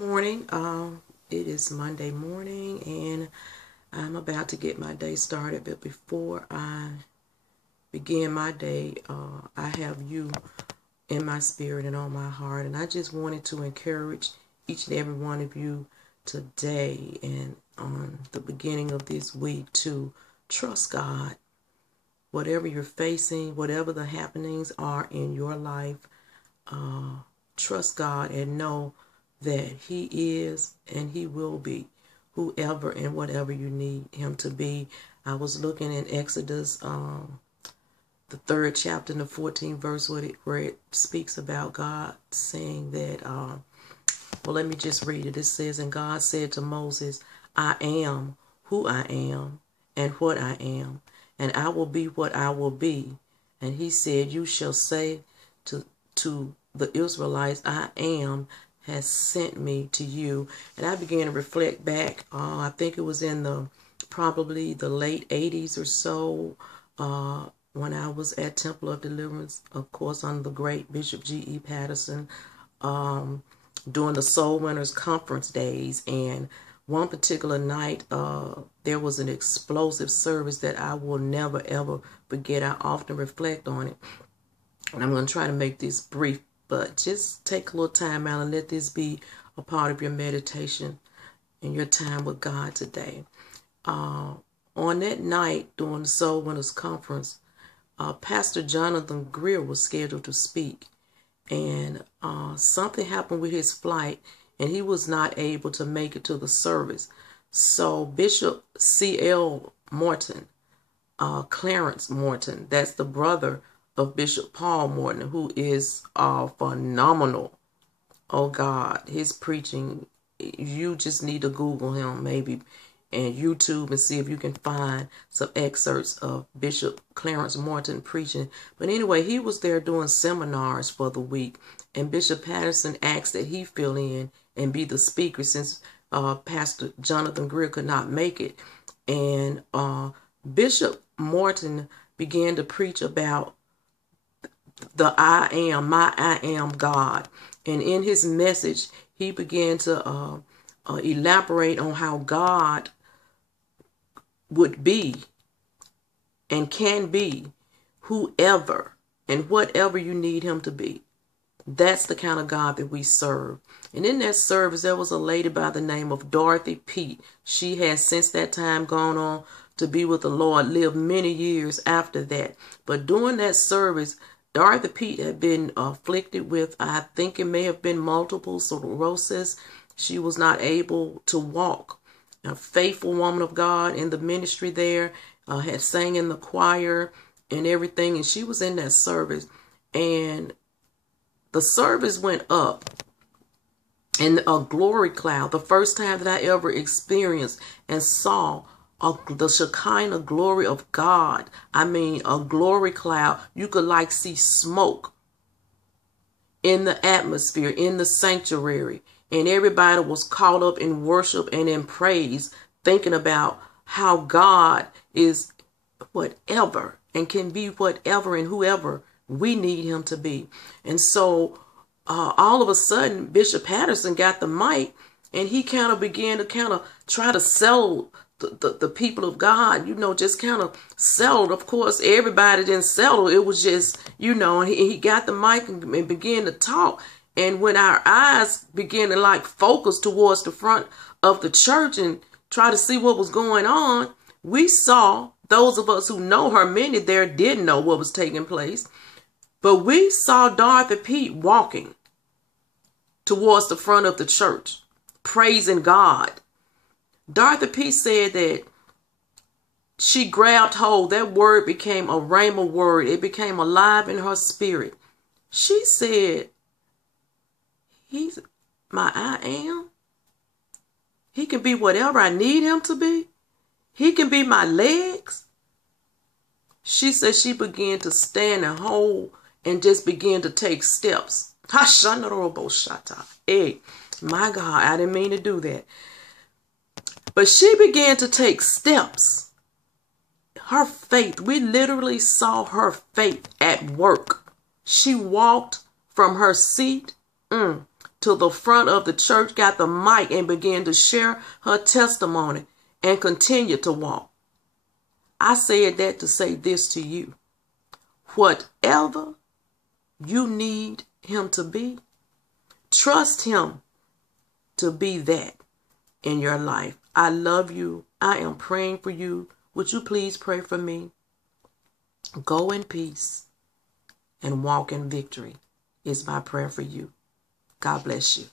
Morning. It is Monday morning and I'm about to get my day started, but before I begin my day, I have you in my spirit and on my heart, and I just wanted to encourage each and every one of you today and on the beginning of this week to trust God. Whatever you're facing, whatever the happenings are in your life, trust God and know that He is and He will be whoever and whatever you need Him to be. I was looking in Exodus, the 3rd chapter and the 14th verse where it speaks about God saying that, well, let me just read it. It says, "And God said to Moses, I am who I am and what I am, and I will be what I will be. And He said, you shall say to the Israelites, I am has sent me to you." And I began to reflect back. I think it was in probably the late 80s or so, when I was at Temple of Deliverance, of course, under the great Bishop G.E. Patterson, during the Soul Winners Conference days. And one particular night, there was an explosive service that I will never, ever forget. I often reflect on it. And I'm going to try to make this brief, but just take a little time out and let this be a part of your meditation and your time with God today. On that night during the Soul Winners Conference, Pastor Jonathan Greer was scheduled to speak. And something happened with his flight, and he was not able to make it to the service. So Bishop C.L. Morton, Clarence Morton, that's the brother of Bishop Paul Morton, who is phenomenal. Oh God, his preaching, you just need to Google him maybe and YouTube and see if you can find some excerpts of Bishop Clarence Morton preaching. But anyway, he was there doing seminars for the week, and Bishop Patterson asked that he fill in and be the speaker since Pastor Jonathan Greer could not make it. And Bishop Morton began to preach about the I am, my I am God. And in his message, he began to elaborate on how God would be and can be whoever and whatever you need Him to be. That's the kind of God that we serve. And in that service, there was a lady by the name of Dorothy Pete. She has since that time gone on to be with the Lord, lived many years after that. But during that service, Dorothy Pete had been afflicted with, I think it may have been multiple sclerosis. She was not able to walk. A faithful woman of God in the ministry there, had sang in the choir and everything. And she was in that service. And the service went up in a glory cloud. The first time that I ever experienced and saw the Shekinah glory of God. I mean, a glory cloud. You could like see smoke in the atmosphere, in the sanctuary. And everybody was caught up in worship and in praise, thinking about how God is whatever and can be whatever and whoever we need Him to be. And so all of a sudden, Bishop Patterson got the mic, and he kind of began to try to sell the people of God, just kind of settled. Of course, everybody didn't settle. It was just, he got the mic and began to talk. And when our eyes began to focus towards the front of the church and try to see what was going on, we saw, those of us who know her, many there didn't know what was taking place, but we saw Dorothy Pete walking towards the front of the church, praising God. Dorothy P. said that she grabbed hold. That word became a rhema word. It became alive in her spirit. She said, He's my I am. He can be whatever I need Him to be. He can be my legs. She said she began to stand and hold and just began to take steps. Hey, my God, I didn't mean to do that. But she began to take steps. Her faith, we literally saw her faith at work. She walked from her seat to the front of the church, got the mic, and began to share her testimony and continue to walk. I said that to say this to you. Whatever you need him to be, trust him to be that in your life. I love you. I am praying for you. Would you please pray for me? Go in peace and walk in victory is my prayer for you. God bless you.